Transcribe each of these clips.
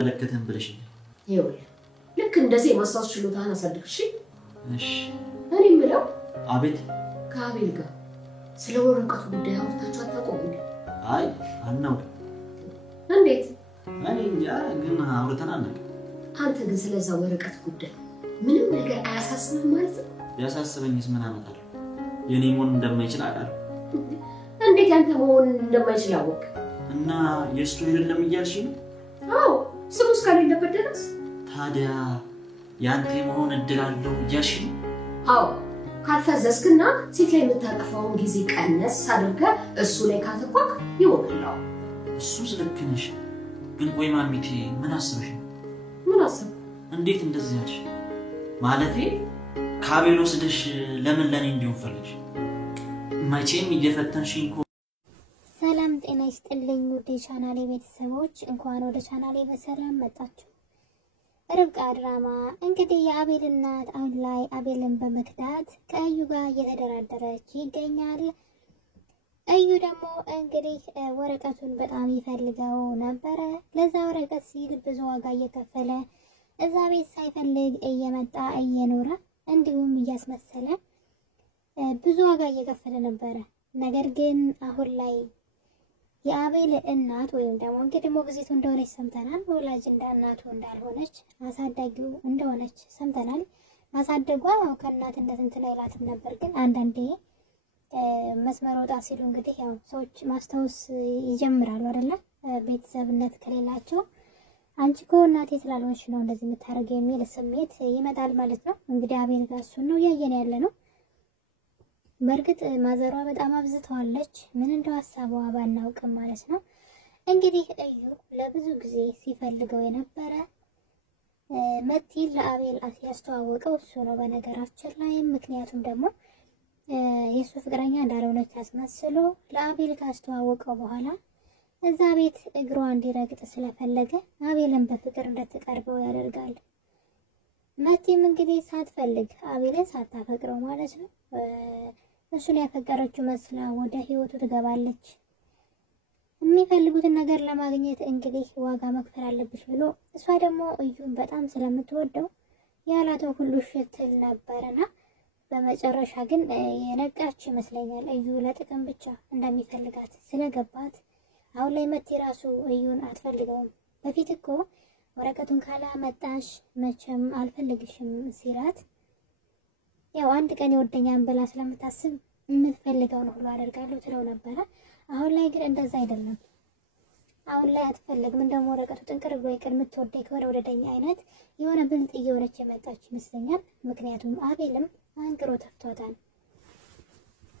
ለከተን ብለሽ ይኸውልህ ልክ እንደዚህ ማስታወስ ችሎታህን አሳድግሽ እሺ እኔ ምለው አቤት ከአቤል ጋር ስለ ወረቀቱ ጉዳይ አውርታችሁ አታውቁም እንዴ አይ አናውቅ እንዴት እኔ እንጃ ግን አውርተን አናውቅ አንተ ግን ስለዛ ወረቀት ጉዳይ ምንም ነገር አያሳስብም ማለት ነው ያሳስበኝስ ምን አመጣለሁ የኔ መሆን እንደማይችል አውቃለሁ እንዴት ያንተ መሆን እንደማይችል አወቅ እና የሱ አይደለም እያልሽ ነው አዎ ስሙስ ከሌለበት ድረስ ታዲያ ያንተ መሆን እድል አለው እያልሽ ነው አዎ ካልፈዘዝክና ሴት ላይ የምታጠፋውን ጊዜ ቀነስ አድርገህ እሱ ላይ ካተኳክ ይወክላው እሱ ስለክነሽ ግን ቆይ ማሚቴ ምን አስበሽ ነው ምን አስብ እንዴት እንደዚህ ያልሽ ማለቴ ካቤሎ ስደሽ ለምን ለኔ እንዲው ፈልግሽ ማይቼም እየፈተንሽኝ እኮ ሰላም ጤና ይስጥልኝ ውድ ቻናሌ ቤተሰቦች እንኳን ወደ ቻናሌ በሰላም መጣችሁ ርብቃ ድራማ እንግዲህ የአቤል እናት አሁን ላይ አቤልን በመክዳት ከአዩ ጋር እየተደራደረች ይገኛል አዩ ደግሞ እንግዲህ ወረቀቱን በጣም ይፈልገው ነበር ለዛ ወረቀት ሲል ብዙ ዋጋ እየከፈለ እዛ ቤት ሳይፈልግ እየመጣ እየኖረ እንዲሁም እያስመሰለ ብዙ ዋጋ እየከፈለ ነበር ነገር ግን አሁን ላይ የአቤል እናት ወይም ደግሞ እንግዲህ ሞግዚቱ እንደሆነች ሰምተናል ወላጅ እናቱ እንዳልሆነች አሳዳጊው እንደሆነች ሰምተናል ማሳደጓ ከእናትነት እንትን አይላትም ነበር ግን አንዳንዴ መስመር ወጣ ሲሉ እንግዲህ ያው ሰዎች ማስተውስ ይጀምራሉ አይደለ ቤተሰብነት ከሌላቸው አንቺ ከእናቴ ስላልሆንሽ ነው እንደዚህ የምታረገው የሚል ስሜት ይመጣል ማለት ነው እንግዲህ አቤል ጋር እሱ ነው ያየን ያለ ነው በርግጥ ማዘሯ በጣም አብዝተዋለች ምን እንደው ሐሳቧ ባናውቅም ማለት ነው እንግዲህ እዩ ለብዙ ጊዜ ሲፈልገው የነበረ መቲ ለአቤል ያስተዋወቀው እሱ ነው በነገራችን ላይ ምክንያቱም ደግሞ የሱ ፍቅረኛ እንዳልሆነች አስመስሎ ለአቤል ካስተዋወቀው በኋላ እዛ ቤት እግሯ እንዲረግጥ ስለፈለገ አቤልን በፍቅር እንደተቀርበው ያደርጋል መቲም እንግዲህ ሳትፈልግ አቤልን ሳታፈቅረው ማለት ነው እሱን ያፈቀረችው መስላ ወደ ህይወቱ ትገባለች የሚፈልጉትን ነገር ለማግኘት እንግዲህ ዋጋ መክፈል አለብሽ ብሎ እሷ ደግሞ እዩን በጣም ስለምትወደው ያላተው ሁሉ ሽትል ነበርና በመጨረሻ ግን የነቃች ይመስለኛል እዩ ለጥቅም ብቻ እንደሚፈልጋት ስለገባት አሁን ላይ መቲ ራሱ እዩን አትፈልገውም በፊት እኮ ወረቀቱን ካላመጣሽ መቼም አልፈልግሽም ሲላት ያው አንድ ቀን ይወደኛል ብላ ስለምታስብ የምትፈልገው ነው ሁሉ አደርጋለሁ ትለው ነበር አሁን ላይ ግን እንደዛ አይደለም አሁን ላይ አትፈልግም እንደሞ ወረቀቱ ጥንቅር ብሎ ይቀር የምትወደኝ ከሆነ ወደደኛ አይነት የሆነ ብልጥ እየሆነች የመጣች ይመስለኛል ምክንያቱም አቤልም አንቅሮ ተፍቷታል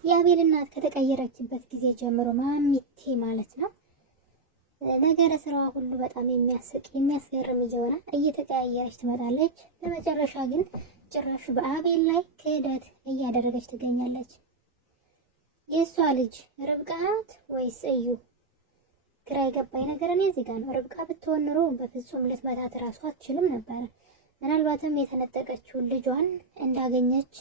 የአቤል እናት ከተቀየረችበት ጊዜ ጀምሮ ማሚቴ ማለት ነው ነገር ስራዋ ሁሉ በጣም የሚያስገርም እየሆነ እየተቀያየረች ትመጣለች ለመጨረሻ ግን ጭራሽ በአቤል ላይ ክህደት እያደረገች ትገኛለች የሷ ልጅ ርብቃ ናት ወይስ እዩ ግራ የገባኝ ነገር እኔ እዚህ ጋር ነው ርብቃ ብትሆን ኖሮ በፍጹም ልትመታት ራሷ አትችልም ነበር ምናልባትም የተነጠቀችው ልጇን እንዳገኘች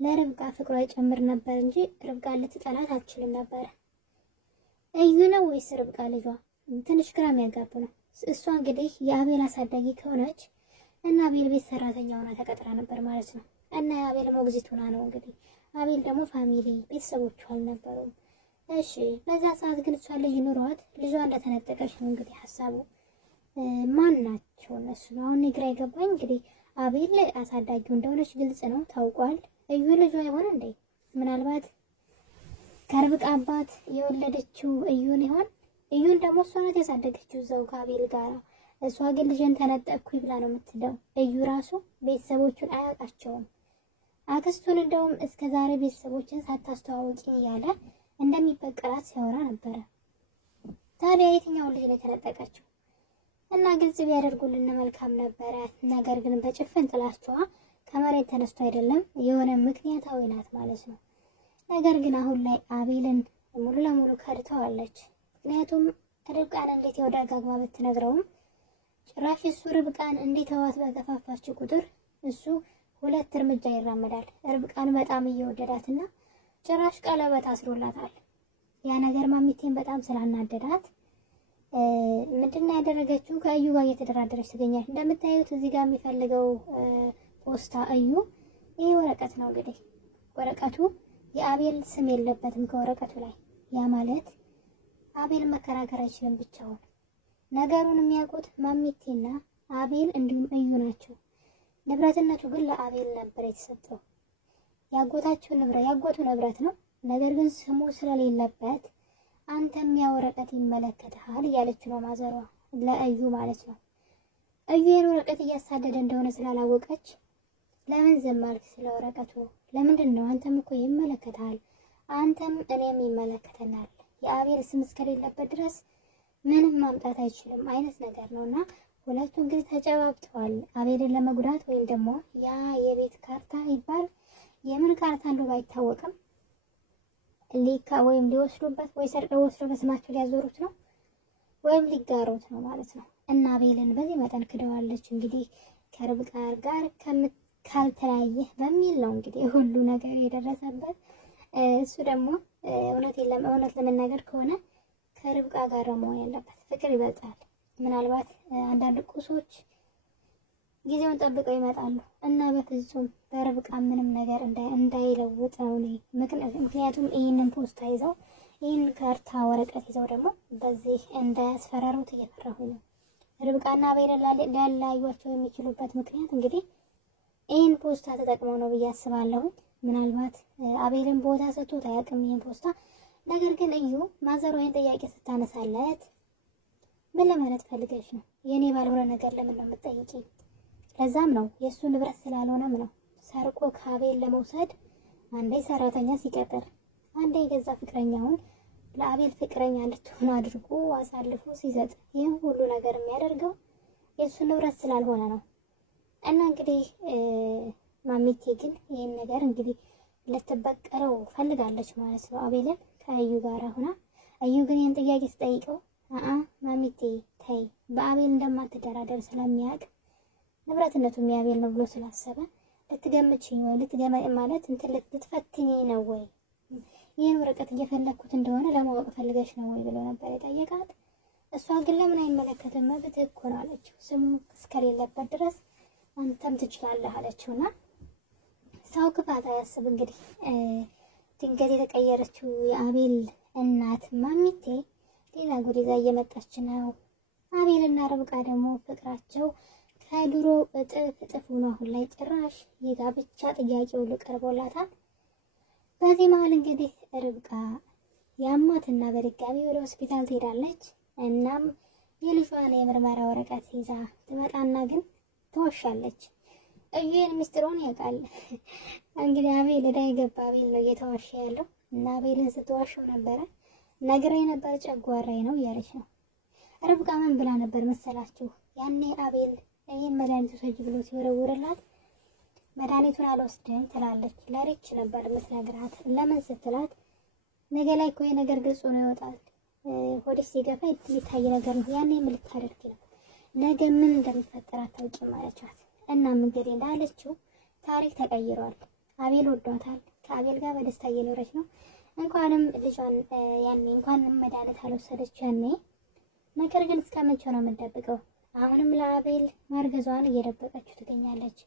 ለርብቃ ፍቅሯ ይጨምር ነበር እንጂ ርብቃ ልትጠላት አትችልም ነበር እዩ ነው ወይስ ርብቃ ልጇ ትንሽ ግራ የሚያጋባ ነው እሷ እንግዲህ የአቤል አሳዳጊ ከሆነች እና አቤል ቤት ሰራተኛ ሆና ተቀጥራ ነበር ማለት ነው እና የአቤል ሞግዚት ሆና ነው እንግዲህ አቤል ደግሞ ፋሚሊ ቤተሰቦቹ አልነበሩም እሺ በዛ ሰዓት ግን እሷ ልጅ ኑሯት ልጇ እንደተነጠቀች ነው እንግዲህ ሐሳቡ ማን ናቸው እነሱ አሁን ግራ ይገባኝ እንግዲህ አቤል አሳዳጊው እንደሆነች ግልጽ ነው ታውቋል እዩ ልጇ ይሆን እንዴ ምናልባት ከርብቃ አባት የወለደችው እዩን ይሆን እዩን ደግሞ እሷ ናት ያሳደገችው ዘው ከአቤል ጋር እሷ ግን ልጅን ተነጠቅኩኝ ብላ ነው የምትለው እዩ ራሱ ቤተሰቦቹን አያውቃቸውም አክስቱን እንደውም እስከዛሬ ቤተሰቦችን ሳታስተዋውቂ ያለ እንደሚበቀላት ሲያወራ ነበር ታዲያ የትኛው ልጅ ነው ተነጠቀችው እና ግልጽ ቢያደርጉልን መልካም ነበር ነገር ግን በጭፍን ጥላቻዋ ከመሬት ተነስቶ አይደለም የሆነ ምክንያታዊ ናት ማለት ነው ነገር ግን አሁን ላይ አቤልን ሙሉ ለሙሉ ከድተዋለች ምክንያቱም ርብቃን እንዴት ወዳጋግማ ብትነግረውም ጭራሽ እሱ ርብቃን እንዴት ተዋት በገፋፋች ቁጥር እሱ ሁለት እርምጃ ይራመዳል ርብቃን በጣም እየወደዳትና ጭራሽ ቀለበት አስሮላታል ያ ነገር ማሚቴን በጣም ስላናደዳት ምንድነው ያደረገችው? ከእዩ ጋር እየተደራደረች ትገኛለች። እንደምታዩት እዚህ ጋር የሚፈልገው ፖስታ እዩ ይሄ ወረቀት ነው። እንግዲህ ወረቀቱ የአቤል ስም የለበትም ከወረቀቱ ላይ። ያ ማለት አቤል መከራከር አይችልም ብቻውን። ነገሩን የሚያውቁት ማሚቴና አቤል እንዲሁም እዩ ናቸው። ንብረትነቱ ግን ለአቤል ነበር የተሰጠው። ያጎቱ ንብረት ነው። ነገር ግን ስሙ ስለሌለበት አንተም ያ ወረቀት ይመለከታል እያለች ነው ማዘሯ ለእዩ ማለት ነው። እዩ ይህን ወረቀት እያሳደደ እንደሆነ ስላላወቀች ለምን ዝም አልክ? ስለ ወረቀቱ ለምንድን ነው? አንተም እኮ ይመለከታል፣ አንተም እኔም ይመለከተናል። የአቤል ስም እስከሌለበት ድረስ ምንም ማምጣት አይችልም አይነት ነገር ነውና ሁለቱ እንግዲህ ተጨባብጠዋል። አቤልን ለመጉዳት ወይም ደግሞ ያ የቤት ካርታ ይባል የምን ካርታ እንደሆነ አይታወቅም ሊካ ወይም ሊወስዱበት ወይ ሰርቀው ወስደው በስማቸው ሊያዞሩት ነው ወይም ሊጋሩት ነው ማለት ነው። እና አቤልን በዚህ መጠን ክደዋለች። እንግዲህ ከርብቃ ጋር ካልተለያየ በሚል ነው እንግዲህ ሁሉ ነገር የደረሰበት። እሱ ደግሞ እውነት ለመናገር ከሆነ ከርብቃ ጋር መሆን ያለበት ፍቅር ይበልጣል። ምናልባት አንዳንድ ቁሶች ጊዜውን ጠብቀው ይመጣሉ እና በፍጹም በርብቃ ምንም ነገር እንዳይለውጥ ነው እኔ። ምክንያቱም ይህንን ፖስታ ይዘው ይህን ካርታ ወረቀት ይዘው ደግሞ በዚህ እንዳያስፈራሩት እየፈራሁ ነው። ርብቃና አቤልን ሊያለያዩቸው የሚችሉበት ምክንያት እንግዲህ ይህን ፖስታ ተጠቅመው ነው ብዬ አስባለሁ። ምናልባት አቤልን ቦታ ሰጥቶት አያውቅም ይህን ፖስታ። ነገር ግን እዩ ማዘሯ ይህን ጥያቄ ስታነሳለት ምን ለማለት ፈልገሽ ነው? የኔ ባልሆነ ነገር ለምን ነው የምትጠይቂኝ? ለዛም ነው የእሱ ንብረት ስላልሆነም ነው ሰርቆ ከአቤል ለመውሰድ አንዴ ሰራተኛ ሲቀጥር፣ አንዴ የገዛ ፍቅረኛውን ለአቤል ፍቅረኛ እንድትሆን አድርጎ አሳልፎ ሲሰጥ፣ ይህን ሁሉ ነገር የሚያደርገው የእሱ ንብረት ስላልሆነ ነው። እና እንግዲህ ማሚቴ ግን ይህን ነገር እንግዲህ ልትበቀለው ፈልጋለች ማለት ነው አቤልን ከእዩ ጋር ሆና። እዩ ግን ይህን ጥያቄ ስጠይቀው ማሚቴ ተይ፣ በአቤል እንደማትደራደር ስለሚያውቅ ንብረትነቱ የአቤል ነው ብሎ ስላሰበ ልትገምችኝ ወይ ማለት ልትፈትኝ ነው ወይ ይህን ወረቀት እየፈለግኩት እንደሆነ ለማወቅ ፈልገሽ ነው ወይ ብሎ ነበር የጠየቃት። እሷ ግን ለምን አይመለከትም መብትህ እኮ ነው አለችው። ስሙ እስከሌለበት ድረስ አንተም ትችላለህ አለችውና ሰው ክፋት አያስብ። እንግዲህ ድንገት የተቀየረችው የአቤል እናት ማሚቴ ሌላ ጉድ ይዛ እየመጣች ነው። አቤልና ርብቃ ደግሞ ፍቅራቸው ከድሮ እጥፍ ሆኖ አሁን ላይ ጭራሽ የጋብቻ ጥያቄ ሁሉ ቀርቦላታል። በዚህ መሀል እንግዲህ ርብቃ ያማትና በድጋሚ ወደ ሆስፒታል ትሄዳለች። እናም የልጇን የምርመራ ወረቀት ይዛ ትመጣና ግን ትዋሻለች። እዩን ሚስጥሩን ያውቃል። እንግዲህ አቤል ዕዳ የገባ አቤል ነው እየተዋሸ ያለው እና አቤልን ስትዋሸው ነበረ ነግሬ ነበር ጨጓራዬ ነው እያለች ነው። ርብቃ ምን ብላ ነበር መሰላችሁ? ያኔ አቤል ይህን መድኃኒት ውሰጂ ብሎ ሲወረውርላት መድኃኒቱን አልወስድም ትላለች። ለሪች ነበር የምትነግራት። ለምን ስትላት ነገ ላይ እኮ ነገር ግልጽ ነው ይወጣል፣ ሆድሽ ሲገፋ የሚታይ ነገር ነው። ያኔ ምን ልታደርጊ ነው? ነገ ምን እንደሚፈጠር አታውቂም አለቻት። እናም እንግዲህ እንዳለችው ታሪክ ተቀይሯል። አቤል ወዷታል። ከአቤል ጋር በደስታ እየኖረች ነው። እንኳንም ልጇን ያኔ እንኳንም መድኃኒት አልወሰደች ያኔ። ነገር ግን እስከ መቼ ነው የምትደብቀው? አሁንም ለአቤል ማርገዟን እየደበቀችው ትገኛለች።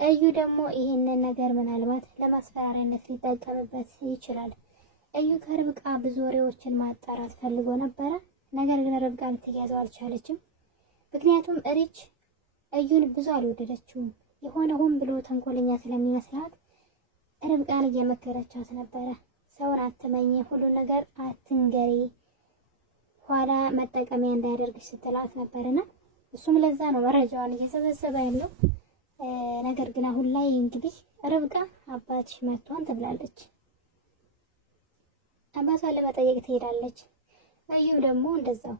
እዩ ደግሞ ይህንን ነገር ምናልባት ለማስፈራሪያነት ሊጠቀምበት ይችላል። እዩ ከርብቃ ብዙ ወሬዎችን ማጣራት ፈልጎ ነበረ። ነገር ግን ርብቃ ልትያዘው አልቻለችም። ምክንያቱም ሪች እዩን ብዙ አልወደደችውም። የሆነ ሆን ብሎ ተንኮለኛ ስለሚመስላት ርብቃን እየመከረቻት ነበረ። ሰውን አትመኝ፣ ሁሉ ነገር አትንገሪ፣ ኋላ መጠቀሚያ እንዳያደርግሽ ስትላት ነበርና እሱም ለዛ ነው መረጃዋን እየሰበሰበ ያለው። ነገር ግን አሁን ላይ እንግዲህ ርብቃ አባትሽ መጥቷን ትብላለች። አባቷን ለመጠየቅ ትሄዳለች። እዩ ደግሞ እንደዛው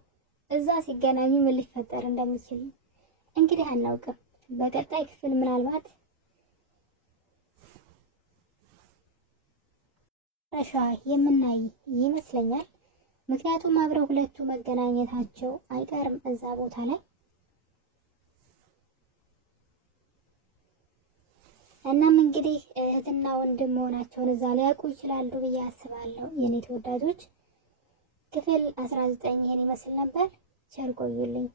እዛ ሲገናኙ ምን ሊፈጠር እንደሚችል እንግዲህ አናውቅም። በቀጣይ ክፍል ምናልባት ረሻ የምናይ ይመስለኛል። ምክንያቱም አብረው ሁለቱ መገናኘታቸው አይቀርም እዛ ቦታ ላይ። እናም እንግዲህ እህትና ወንድም መሆናቸውን እዛ ሊያውቁ ይችላሉ ብዬ አስባለሁ የኔ ተወዳጆች። ክፍል 19 ይሄን ይመስል ነበር። ቸር ቆዩልኝ።